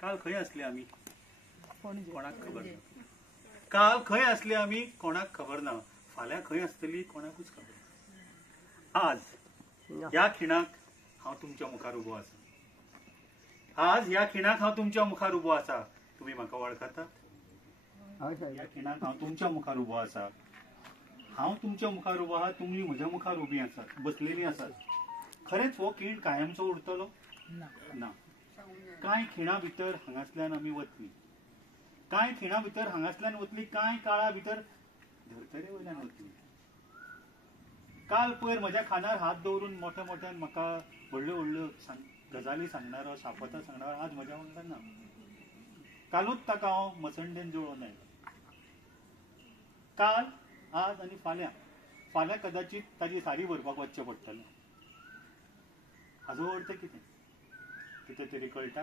काल खंय असले आमी कोणाक खबर ना. काल खंय असले आमी कोणाक खबर ना. फाल्यां खंय आसतली कोणाकूच खबर ना. आज ह्या खिणाक हांव तुमच्या मुखार उबो आसा. आज ह्या खिणाक हांव तुमच्या मुखार उबो आसा. तुम्ही म्हाका वळखतात? ह्या खिणाक हांव तुमच्या मुखार उबो आसा. हांव तुमच्या मुखार उबो आहा, तुम्ही म्हज्या मुखार उबी आसात, बसलेली आसात. खरेंच हो खीण कायमचो उरतलो? ना. कांय खिणा भितर हांगासल्यान आमी वतली. कांय खिणा भितर हांगासल्यान वतली, कांय काळा भितर धर्तरे वयल्यान वतली. काल पयर म्हज्या खांदार हात दवरून मोठ्या मोठ्यान म्हाका व्हडल्यो व्हडल्यो गजाली सांगणारो, शापतां सांगणारो आज म्हज्या वांगडा ना. कालूच ताका हांव मसंडेन जुळोवन आयलो. काल, आज आनी फाल्यां कदाचित ताची साडी भरपाक वचचें पडटलें. हाचो अर्थ कितें? कितें तरी कळटा?